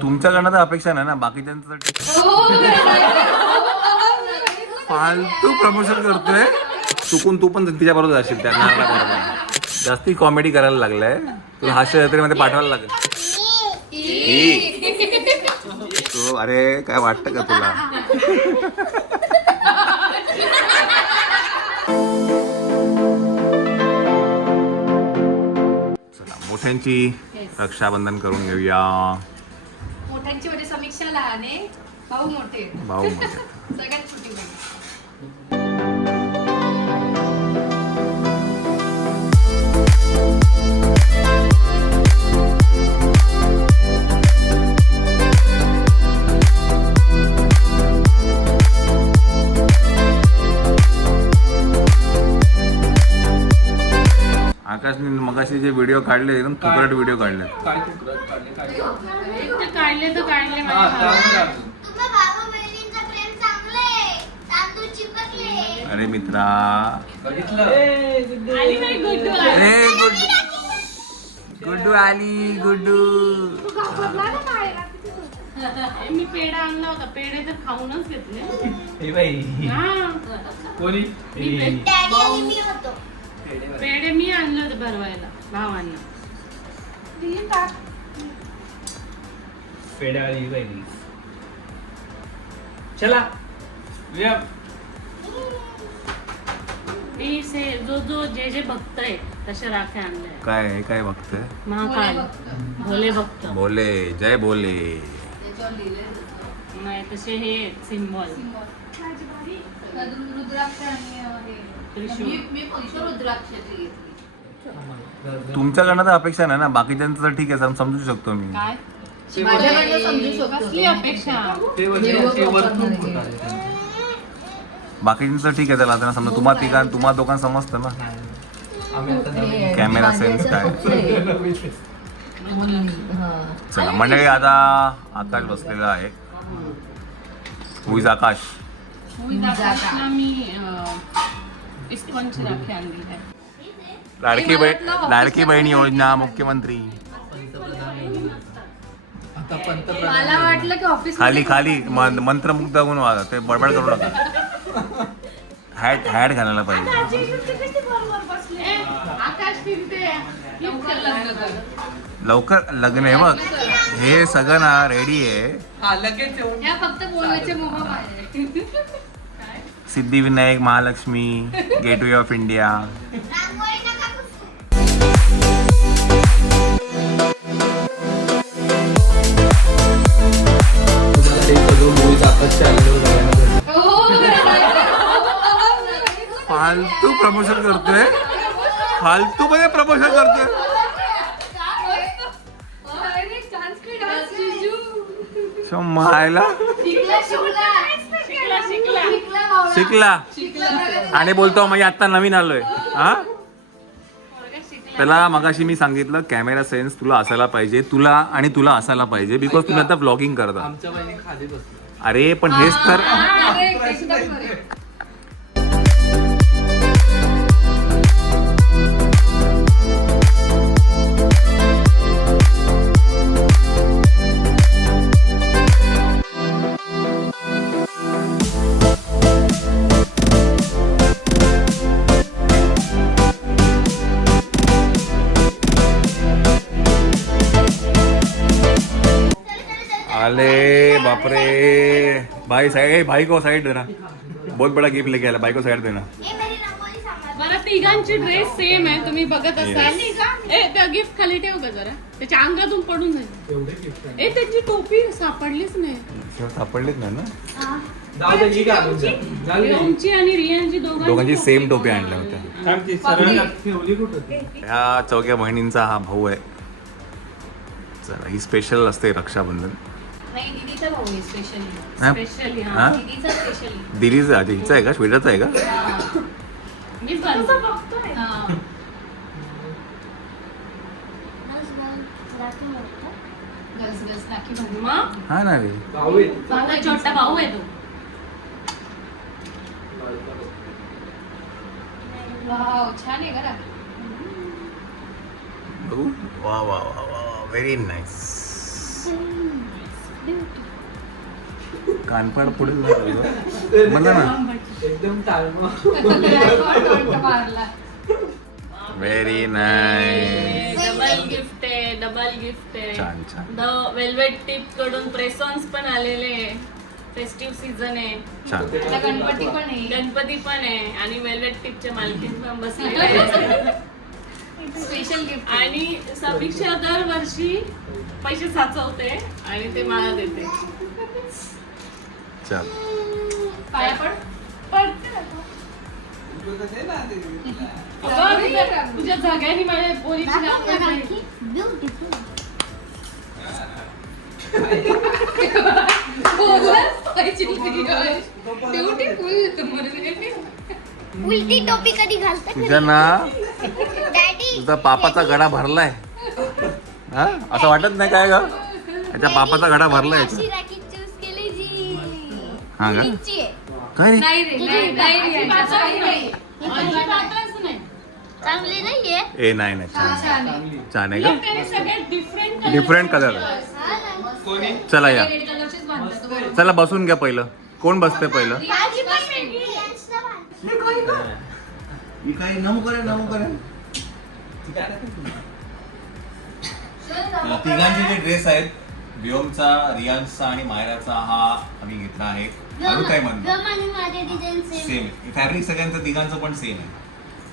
तुमच्याकडनं तर अपेक्षा नाही ना, बाकीच्यांचं तर फालतू प्रमोशन करतोय. चुकून तू पण तिच्या बरोबर जाशील त्या नारळा बरोबर. जास्ती कॉमेडी करायला लागलाय तुला. हास्य जत्रेमध्ये पाठवायला लागेल. तो अरे काय वाटतं का तुला? चला मोठ्यांची रक्षाबंधन करून घेऊया. मोठ्यांची म्हणजे समीक्षा लहान आहे, भाऊ मोठे. भाऊ मोठे. सगळ्यात छोटी बहीण. आकाशने मगाशी जे व्हिडिओ काढले एकदम तुकरट व्हिडिओ काढले. ते काढले तर काढले अरे मित्रा गुड्डू आली. गुड्डू मी पेढा आणला होता, पेढे तर खाऊनच घेतले. पेढे मी आणले होते भरवायला भावांना. चला मी जो जे भक्त आहे तशा राख्या आणल्या. काय बघतोय? महाकाल भोले भक्त. बोले जय बोले. नाही तसे हे सिम्बॉल. तुमच्याकडनं तर अपेक्षा नाही ना, बाकीच्यांचं तर ठीक आहे समजू शकतो मी. काय माझ्याकडनं समजू शकतो. कसली अपेक्षा? बाकीच्यांचं ठीक आहे, त्याला त्यांना समजा. तुम्हा दोघांना समजतं ना कॅमेरा सेन्स काय. चला मंडळी, आता आकाश बसलेला आहे. हुईज आकाश. आकाशला मी इस्कॉनची राखी आणली आहे. लाडकी बहीण योजना मुख्यमंत्री. मला वाटलं की ऑफिस खाली मंत्रमुग्ध होऊन वागा, ते बडबड करू नका. हॅट घालायला पाहिजे. आकाश फिरते. लवकर लग्न आहे बघ. हे सगळं ना रेडी आहे. ह्या फक्त बोलवायचे मोबाईल आहे. Siddhivinayak, Mahalakshmi, gateway of India. फालतू प्रमोशन करतोय. फालतू मध्ये प्रमोशन करतोय. मायला शिकला आणि बोलतो म्हणजे आता नवीन आलोय. हा त्याला मगाशी मी सांगितलं कॅमेरा सेन्स तुला असायला पाहिजे, तुला असायला पाहिजे, बिकॉज तुम्ही आता व्लॉगिंग करता. अरे पण हेच तर. अरे बापरे. भाई को साइड देना. बहुत बड़ा गिफ्ट लेके आला. भाई को साइड देना. बरं, तिघांची ड्रेस सेम आहे, तुम्ही बघत असाल. त्या गिफ्ट खाली ठेव का जरा, त्याच्या अंगातून पडून जाईल. त्याची टोपी सापडलीच नाही. सापडलीच नाही ना. ओमची आणि रियांची दोघांची सेम टोपी आणल्या होत्या. ह्या चौघ्या बहिणींचा हा भाऊ आहे. चला ही स्पेशल असते रक्षाबंधन. नाही, दीदीचा भाऊ आहे स्पेशली. हा? स्पेशली हा? दीदीचा स्पेशली. दिलीचा हिचा आहे का, श्वेताचा आहे का? मीच बघतोय. गस राखी बांधू. मग हा ना रे. माझा छोटा भाऊ आहे तो. वाव, छान आहे का राखी. वा वा वा वा, व्हेरी नाईस. कानपाड पुढे म्हणलं ना. एकदम टाळमं. मारला. Very nice. डबल गिफ्ट आहे, डबल गिफ्ट छान, आहे. छान. द वेल्वेट टिप कडून प्रेसॉन्स पण आलेले आहे. फेस्टिव्ह सीझन आहे, छान. आता गणपती पण आहे. गणपती पण आहे आणि वेल्वेट टिपच्या मालकीन पण बसलेले आहे. Special gift. आणि समीक्षा दरवर्षी पैसे साचवते आणि ते मला देते. चल. पाया पड. पडते ना तू. अगं, तुझ्या जाग्याने माझ्या पोरीची नाव काढली. उलटी टोपी कधी घालता तुझ्या ना डॅडी तुझा पापाचा गडा भरलाय. हा असं वाटत नाही काय ग? त्याच्या पापाचा गडा भरलाय. अशी राखी चूज केली जी हा का? मुलीची आहे. काय रे? नाही रे, नाही रे, अजिबात नाही रे. अजिबातच नाही. चांगली नाहीये. ए नाही नाही छान छान आहे. छान आहे उलट का? त्याने सगळ्यात डिफरंट डिफरंट कलर. हा ना. चला या. रेड कलरचीच बांधतात तो. चला बसून घ्या पहिलं. कोण बसते पहिलं? माझी पण वेगळी आहे. यांचं पण. ही काही नमू करेल नमू करेल. तिघांचे जे ड्रेस आहेत, व्योमचा, रियांशचा आणि मायराचा, हा आम्ही घेतला आहे. काय म्हणतो गम आणि माझे डिझाईन सेम. सेम फॅब्रिक सगळ्यांचं तिघांचं पण सेम आहे.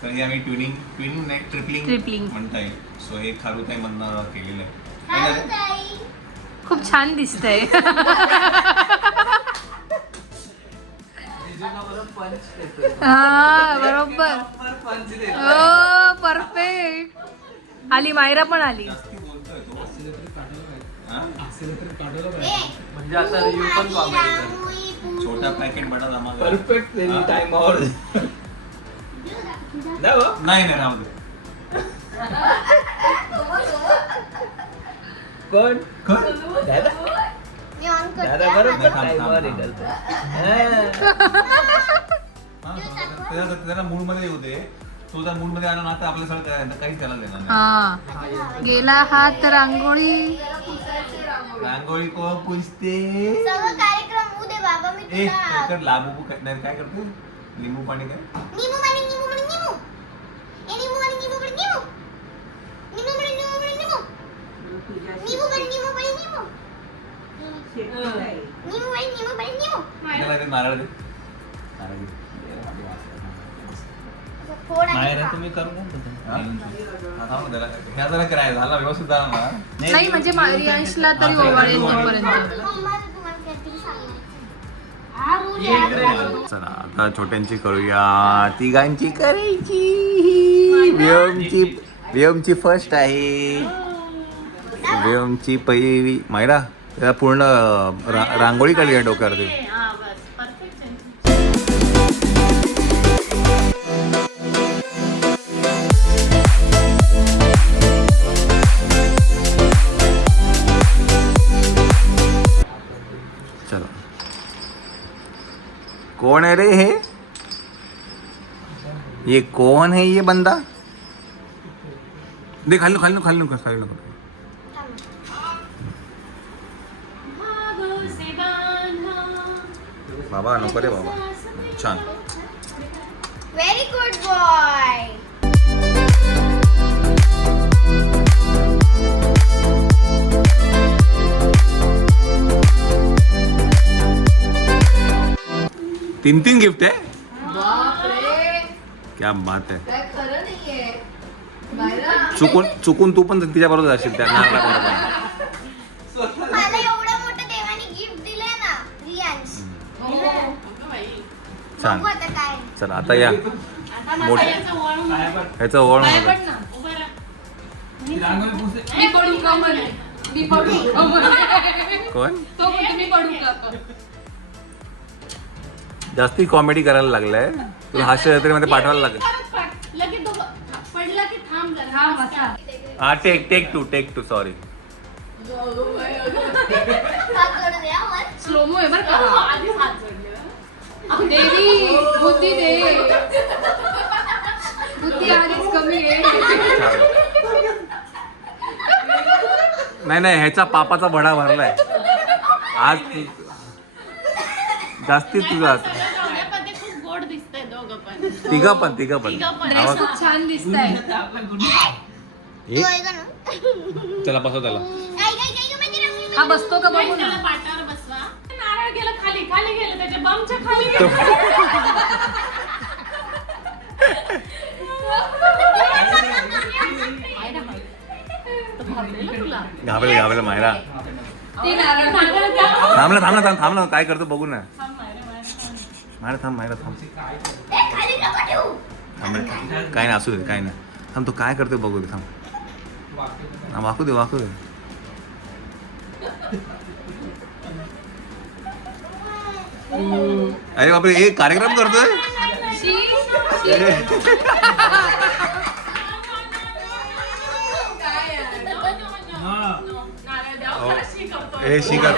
तर हे आम्ही ट्विनिंग नाही ट्रिपलिंग म्हणता येईल. सो हे खारुताई मधनं केलेलं आहे. हाय ताई. खूप छान दिसतंय. हा बरोबर. हो परफेक्ट. आली मायरा पण आली. जास्ती बोलतोय तो. हा? म्हणजे आता रिव्ह्यू पण कॉमेडी रांगोळी पूर्ण. छोटा पॅकेट बडा धमाका. परफेक्ट हा? टाइमावर. नाही नाही राहू दे. कोण कोण? दादा मी ऑन करते. दादा हा. बरोबर थांब, थांब, टाइमावर थांब. निघालतो. त्याला मूड मध्ये येऊ दे. तो जर मूड मध्ये आला ना तर आपल्या सगळं करायचं काहीच त्याला देणार नाही. हा गेला हात रांगोळी. रांगोळी को पुजते. सगळं कार्यक्रम होऊ दे बाबा. मी ए तुला कर लाबू नाही काय करते? लिंबू पाणी काय? निमू पाणी निमू पाणी निमू. ए निमू पाणी निमू पाणी निमू. निमू पाणी निमू पाणी निमू. निमू पाणी निमू पाणी निमू. निमू पाणी निमू पाणी निमू. त्याला ते नारळ दे. नारळ दे. थोडा मायरा तुम्ही करून हा? हा, थांब त्याला. ह्या जरा करायला झाला व्यवस्थित झाला ना. नाही म्हणजे रियांशला तरी ओवाळेल तोपर्यंत. मम्मा तुम्हाला काहीतरी सांगायचं. हा रूल आहे. चला आता छोट्यांची करूया. तिघांची करायची. व्योमची फर्स्ट आहे. व्योमची पहिली. मायरा त्याला पूर्ण रांगोळी काढली आहे डोक्यावरती. हा, बस. Perfect आहे. चलो कौन है रे ये कौन है ये बंदा? दे खाली खाली बाबा नको रे बाबा. छान. Very good boy. तीन गिफ्ट है. क्या बात है. चुकून तू पण तिच्या बरोबर जाशील त्या नारळा बरोबर. मला एवढं मोठं देवाने गिफ्ट दिलंय ना रियांश. छान. बघू आता काय. चला आता या आता मोठं. मसाल्याचं वळण आहे. ह्याचं ओळ पाया पड ना. उभं राहा. मी पडू का म्हणे. मी पडू का म्हणे. कोण तो म्हणतो मी पडू का. जास्ती कॉमेडी करायला लागलाय. तुला हास्य जत्रेमध्ये पाठवायला लागेल. परत पड. लगेच दोघं पडला की थांब जरा. हा मसा. हा टेक टू सॉरी. हात जोडून द्या वर. स्लोमो आहे बरं हो, का. आधीच हात जोडले. देवी बुद्धी दे. बुद्धी आधीच कमी आहे. नाही ह्याचा पापाचा बडा भरलाय आज. जास्तीच तुझा पण ते खूप गोड दिसतंय दोघं पण. तिघं पण पण. खूप छान दिसताय. चला बसव त्याला हा बसतो का बघू ना. त्याला पाटावर बसवा. नारळ गेलं खाली खाली गेलं त्याच्या बमच्या खाली गेलं. घाबरेल मायरा. ते नारळ थांबला काय करतो बघू ना. मायरा थांब रे. काय नाही असू दे काय नाही. थांब तो काय करतो बघू दे. थांब वाकू दे. अरे बापरे एक कार्यक्रम करतोय. हे शिकत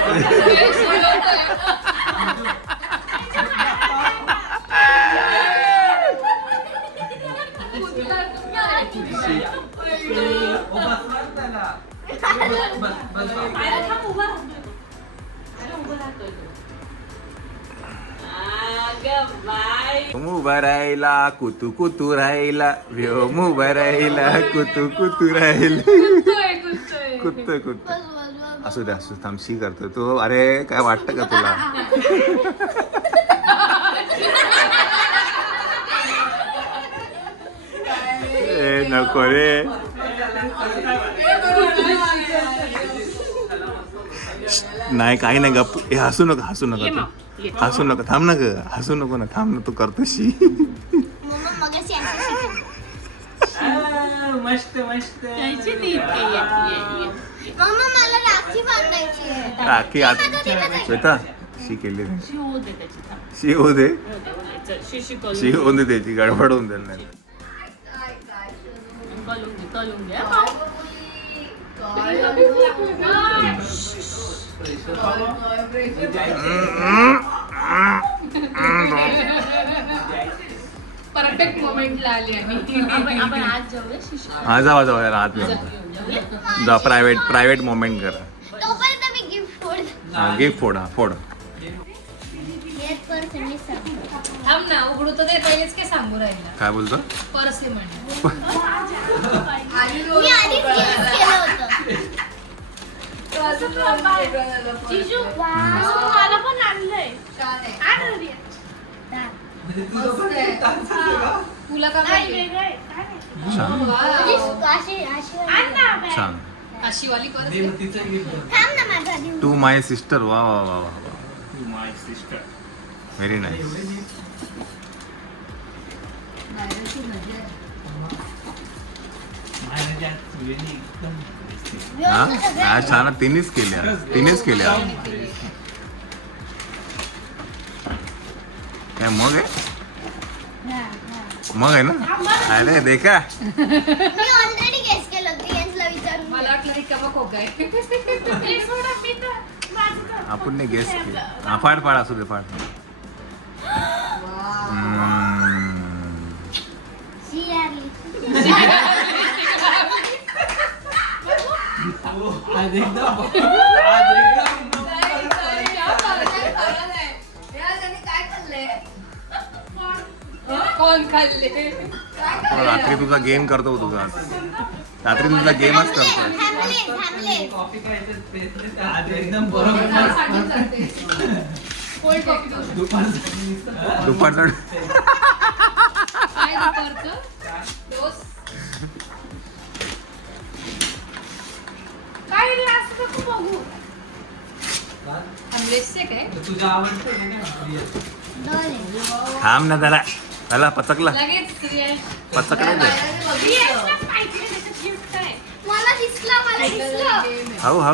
उभा राहिला कुतू राहिला व्योम उभा राहिला कुतू राहिला कुत्त असू दे थांब शी करतो तो. अरे काय वाटतं का तुला. नको रे. नाही काही नाही गप. हे हसू नका तू. थांब ना ग. हसू नको ना. थांब ना तू करतो शी. मस्त राखी श्वेता शी केली शी होऊ दे त्याची गडबड होऊन जाईल नाही. परफेक्ट मोमेंटला आली आपण आज जाऊया शिशी. हा जावा राहत जा. प्रायव्हेट मोमेंट करा. गिफ्ट फोड. थांब ना उघडू तर ते पहिलेच काय सांगू राहिला. काय बोलतो. पर्स आहे म्हणे. जिजू मला पण आणलंय. तुला का छान. अशी वाली पर्स टू माय सिस्टर. वा व्हेरी नाईस. हा छान. तिनेच केल्या. काय मग आहे ना. अरे देखा मला वाटलं रिकामा खोक आहे. आपण नाही गेस केलं. हा फाड असू दे फाड. कोण खाल्ले. रात्री तुझा गेम करतो तुझा. रात्री तुझा गेमच करतो. एकदम बरोबर. दुपारचं काय दुपारचं डोस. काय रे असं नको बघू. आमलेसचे काय तुझं आवडतं थांब ना त्याला पचकला. लगेच पचकला दे. मला दिसलं हळू.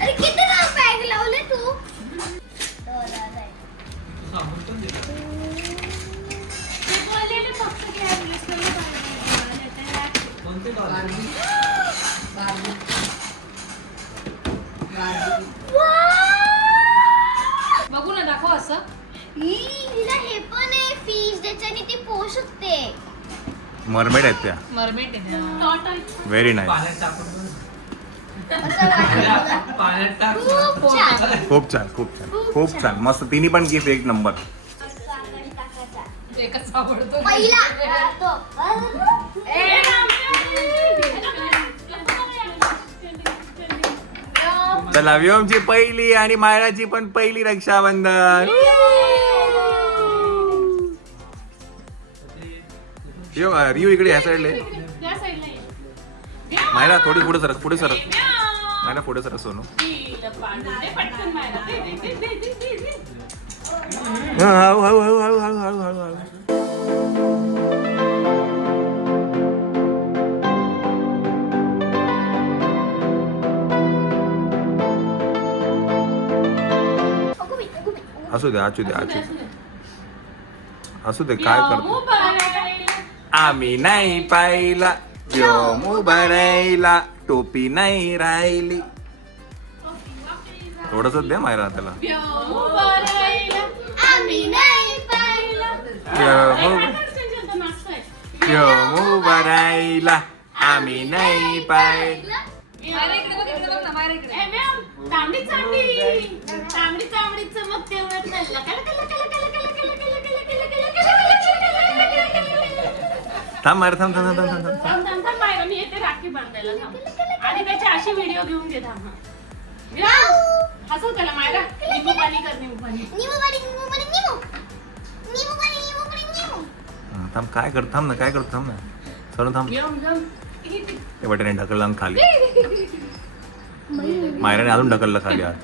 अरे किती बॅग लावले तू. बघू ना दाखव असं. हिला हे पण आहे फिश ज्याच्याने ती पोहू शकते. मरमेड आहेत त्या. मरमेट आहे ना. Very nice. पाण्यात टाकून असं वाटलं. पाण्यात टाक. खूप छान. खूप छान खूप छान खूप छान मस्त तिन्ही पण गिफ्ट एक नंबर. आकाश काकाचा. एकच आवडतो पहिला तो. चला व्योमची पहिली आणि मायराची पण पहिली रक्षाबंधन. रिओ इकडे ह्या साईडला आहे. त्या साईडला ये. मायरा थोडी पुढे सरक मायरा पुढे सरक सोनू. तिला पाणी दे पटकन मायरा. दे, दे, दे, दे, दे, दे. हळू हळू हळू हळू हळू हळू हळू हळू. असू दे असू दे असू दे काय करतो. आम्ही नाही पाहिला व्योम भरायला टोपी नाही राहिली. थोडस दे मायरा त्याला. आम्ही नाही पाहिलं. व्योम भरायला आम्ही नाही पाहिला. तांबडी तांबडी तांबडी तांबडी चमकते उडत नाही. लका, लका, लका, लका, लका, लका, लका, लका, लका, लका, लका, लका. थांब मायरा थांब थांब थांब थांब थांब. थांब, थांब, थांब, मायरा, मी येते राखी बांधायला. थांब. आणि त्याची अशी व्हिडिओ घेऊन घे. थांब. हसव त्याला मायरा. निंबू पाणी कर. निंबू पाणी. थांब काय कर थांब ना काय करतो थांब ना सर थांब. घेऊन घेऊन. ते बटेने ढकलला आणि खाली. मायराने अजून ढकललं खाली आत.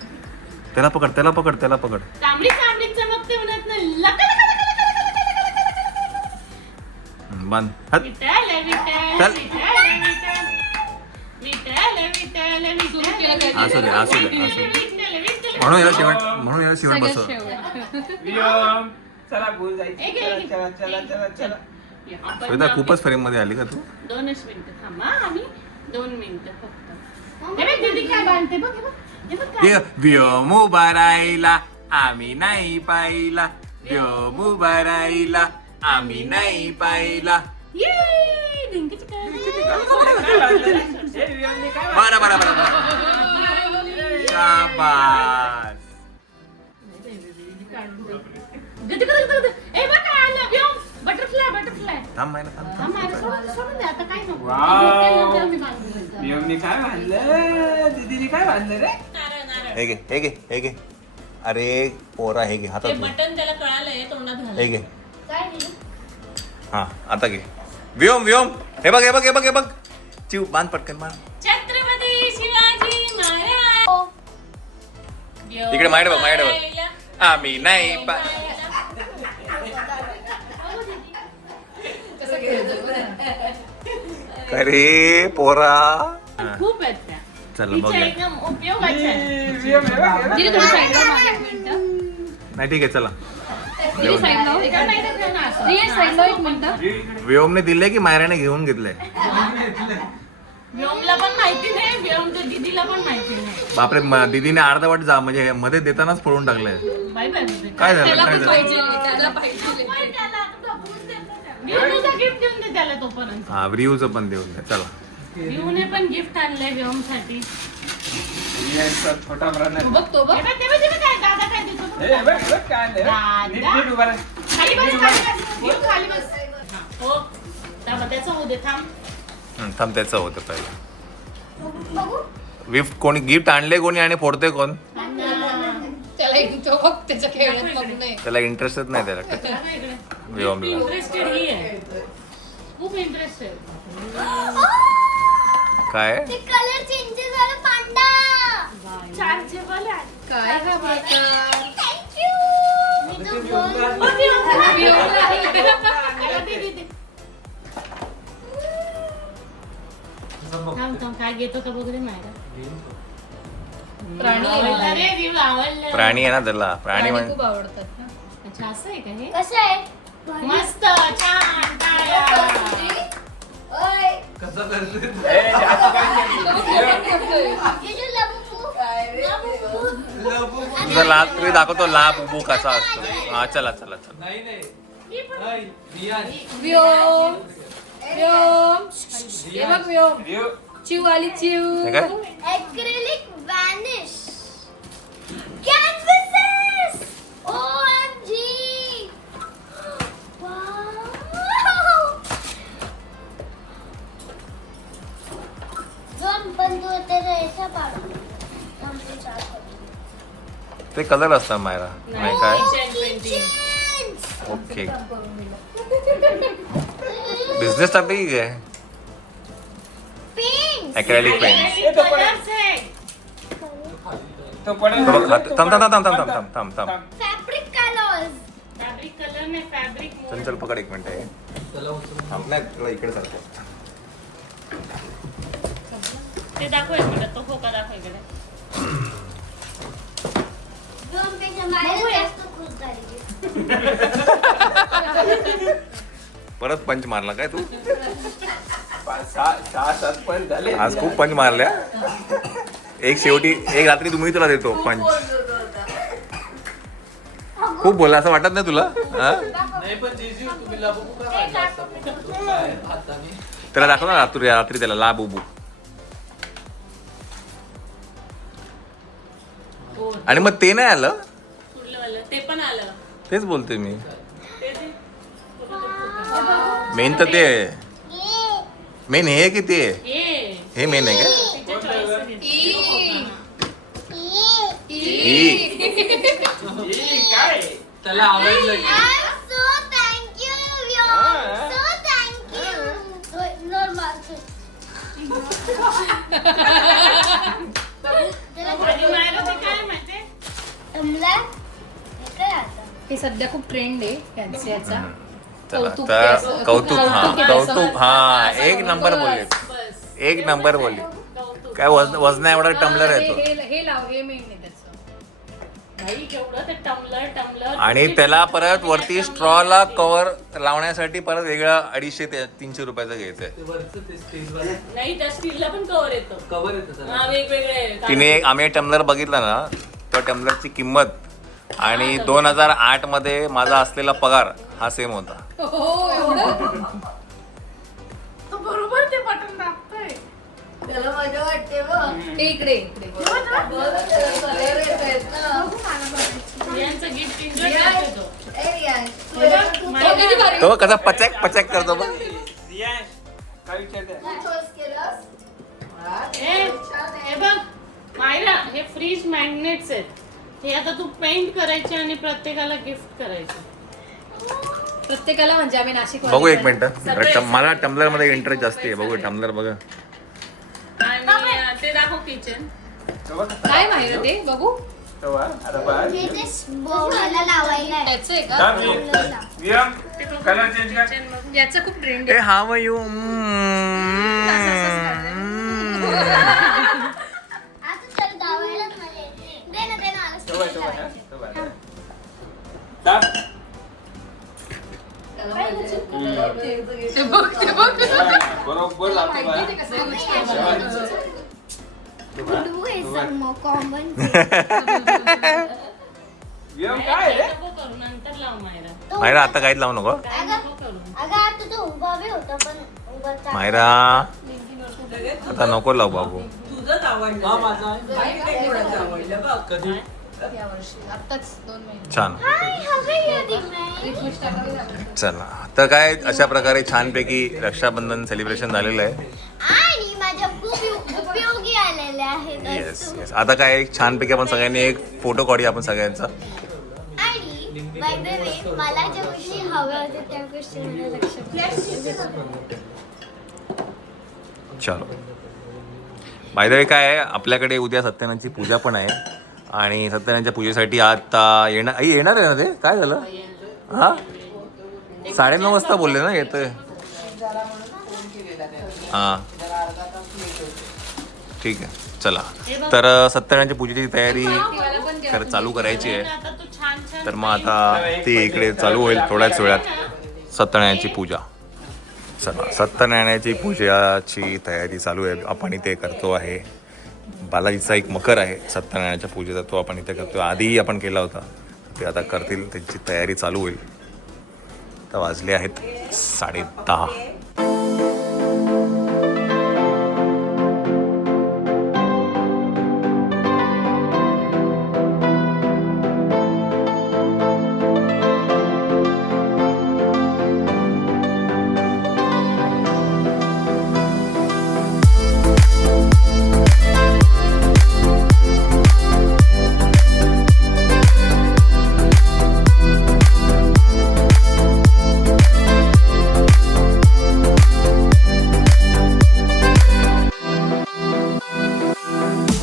त्याला पकड त्याला पकड त्याला पकड. तांबडी तांबडी चमकते उडत नाही. लका, लका, लका, लका, लका, लका, लका, लका, लका. बांध हात. विठ्ठल विठ्ठल चल. विठ्ठल विठ्ठल विठ्ठल विठ्ठल असू दे असू दे असू दे. विठ्ठल विठ्ठल. म्हणून याला शेवट बसव. वियम. चला बोल जायचं. एक, एक, चला चला चला चला. आपण श्वेता खूपच फ्रेम मध्ये आली का तू. 2च मिनिटं थांबा. आम्ही 2 मिनिटं फक्त. हे बघ दीदी काय बांधते बघ. हे बघ. हे बघ काय. व्योम भरायला आम्ही नाही पाहिला व्योम भरायला आम्ही नाही पाहिला. ये डिंकी चिका. काय वाजलं रे? हे वियमने काय बरं बरं बरं बरं. शाबास. गदी गदी गदी. ए बघ काय आलं. व्योम बटरफ्लाय बटरफ्लाय. थांब मायरा थांब हा मायरा सोडून दे आता. काय नको. वाव. आम्ही बांधू. वियमने काय बांधलं? दीदीने काय बांधलं रे? हे घे हे घे हे घे. अरे पोरा हे घे हातात घे. बटन त्याला कळालंय तोंडात घाल. हे घे. काय नाही. हा आता घे. व्योम व्योम हे बघ हे बघ हे बघ हे बघ. चिव बांध पटकन बांध. छत्रपती शिवाजी महाराज. इकडे माझ्याकडे बघ माझ्याकडे बघ. आम्ही नाही अरे पोरा. खूप आहेत त्या. चला तिच्या बघूया. एकदम उपयोगाच्या आहेत. वियम हे बघ, हे बघ. दीदी थोडी साईडला मागे एक मिनिटं. नाही ठीक आहे चला. दीदी साईडला हो. एका नाही तर त्यांना असं. दीदी साईडला एक मिनिटं. व्योमने दिले की मायराने घेऊन घेतलंय. व्योमला पण माहिती नाही. व्योमच्या दीदीला पण माहिती नाही. बापरे दीदीने अर्धवट जा म्हणजे मध्ये देतानाच फोडून टाकलंय. Bye bye bye. काय झालं त्याला काय पण झालं. पाहिजे त्याला पाहिजे. व्योमचा गिफ्ट देऊन दे त्याला तोपर्यंत. हा रिव्ह्यूचं पण देऊन द्या चला. व्योमने पण गिफ्ट आणलंय व्योमसाठी. वियमचा छोटा ब्रदर. बघतो बघ. हे बघ, ते बघ, ते बघ काय दादा काय देतो बघ. हे बघ हे बघ काय आणलं रे? दादा. नीट नीट उभा राहा. खाली बस खाली बस. व्योम खाली बस. हा, हो त्यामुळे त्याचं होऊ दे. थांब. थांब त्याचं होतं पहिलं. गिफ्ट कोणी गिफ्ट आणले कोणी आणि फोडते कोण. त्याला एक तो बघ त्याच्या खेळण्यात बघू नये. त्याला इंटरेस्टच नाही त्याला जरा ना इकडे. व्योमला. इंटरेस्टेड ही आहे. खूप इंटरेस्टेड. काय ते कलर चेंज झालं पांडा. चार्जेबल आहे. काय हा प्रकार. थँक्यू. मी तो बोल. थांब काय घेतो का बघ रे मायरा. प्राणी आवडलं आहे. रे रिव आवडलं. प्राणी आहे ना त्याला प्राणी प्राणी म्हणजे खूप आवडतात ना. अच्छा असं आहे का हे. कसं आहे मस्त छान टाळ्या. ओय कसं करतोय? हे आता काय केलं? ये जो लबू तुझा लाभ तरी दाखवतो लाभ बुक असा असतो. हा चला चला चला. नाही नाही. हाय, रियान. व्योम व्योम. हे बघ व्योम. रियो. चिव आली चिव. हे काय एक पण तू तेरा ऐसा पाडो हम तो चार करो ते कलर असतात मायरा नाही काय ओके बिझनेस टाइप ही आहे पेन ॲक्रेलिक पेंट कलर्स आहे. थांब फॅब्रिक कलर्स फॅब्रिक कलर नाही फॅब्रिक चल पकड एक मिनिट आहे चला उचलून. थांब नाही तुला इकडे सारखं ते दाखव एक मिनिट तो खोका दाखव इकडे. दोन पेक्षा माझ्या जास्त खुश झाली परत पंच मारला काय तू 6-7 पण झाले. आज खूप पंच मारल्या एक शेवटी एक रात्री तुम्ही तुला देतो पंच खूप बोला असं वाटत नाही तुला हा? नाही पण जीजू तुम्ही लाबू का काढला असता? काय हाताने त्याला दाखव ना रात्री त्याला ला बुबू हो आणि मग ते नाही आलं कुठलं वालं ते पण आलं तेच बोलते मी ते ते मेन तर ते मेन हे की ते हे मेन आहे का तिच्या choice ने. काय त्याला आवडलं की? so thank you so thank you normal आणि मायरा ते काय माहितीये तुमला काय आता हे सध्या खूप ट्रेंड आहे फॅन्सीचा चला कौतुक तर केस- कौतुक हा कौतुक केस. कौतुक हा एक नंबर बोलले बस एक नंबर बोलले कौतुक. काय वजना एवढा टम्बलर आहे तो हे लाव हे मेन आहे त्याचं भाई केवढं ते टम्बलर आणि त्याला परत वरती स्ट्रॉला कव्हर लावण्यासाठी परत वेगळा 250 ते 300 रुपयाचं घ्यायचंय ते वरचं ते स्टेजवर नाही त्या स्टीलला पण कव्हर येतो. कव्हर येतं त्याला. हा वेगवेगळे तिने आम्ही टम्बलर बघितला ना त्या टम्बलरची किंमत आणि 2008 मध्ये माझा असलेला पगार हा सेम होता हो एवढं तो बरोबर ते बटन दाबतोय. त्याला मजा वाटते बघ ते इकडे इकडे यांचं गिफ्ट एन्जॉय करतो तो. हो, किती भारी. तो कसा पचॅक पचॅक करतो बघ हे बघ मायरा हे फ्रीज मॅग्नेट्स आहेत. हे आता तू पेंट करायचे आणि प्रत्येकाला गिफ्ट करायचे. प्रत्येकाला म्हणजे आम्ही नाशिक बघू एक मिनिट मला टम्बलर मध्ये इंटरेस्ट जास्त आहे बघू टम्बलर बघा आणि ते दाखव किचन. काय माहिती ते बघू हे ते बोर्डाला लावायला आहे. त्याचं आहे का याचं खूप ट्रेंड ए आहे हा मग यू आता तर लावायलाच मजा येते. दे ना आलं ते बघ ते बघ माहिती ते कसं आहे. गुडू आहे समोर कॉमन नको करू नंतर लाव मायरा. मायरा आता काहीच लावू नको काय नको करू. अगं आता तो उभा बी होता पण उभा चालला. मायरा आता नको लावू बाबू हा माझा कधी या वर्षी आत्ताच 2 महिने छान हाय, हवे यादी मैं. रिक्वेस्ट टाकावी लागेल. चला तर काय अशा प्रकारे छानपैकी रक्षाबंधन सेलिब्रेशन झालेलं आहे आणि माझ्या खूप उपयोगी आलेले आहेत येस वस्तू. येस आता काय एक छानपैकी आपण सगळ्यांनी एक फोटो काढूया आपण सगळ्यांचा आणि बाय द वे मला ज्या गोष्टी हव्या होत्या त्या गोष्टी मला लक्षात चलो बाय द वे काय आहे आपल्याकडे उद्या सत्यनारायणची पूजा पण आहे आणि सत्यनारायणच्या पूजेसाठी आता येणार आहे ना ते काय झालं हा 9:30 वाजता बोलले ना येतोय हा ठीक आहे चला तर सत्यनारायणच्या पूजेची तयारी तर चालू करायची आहे आता तू छान छान तर मग आता ती इकडे चालू होईल थोड्याच वेळात सत्यनारायणची पूजा चला सत्यनारायणाची पूजाची तयारी चालू आहे आपण इथे करतो आहे बालाजीचा एक मकर आहे सत्यनारायणाच्या पूजेचा तो आपण इथे करतो आधीही आपण केला होता ते आता करतील त्यांची तयारी चालू होईल तर वाजले आहेत 10:30 Bye.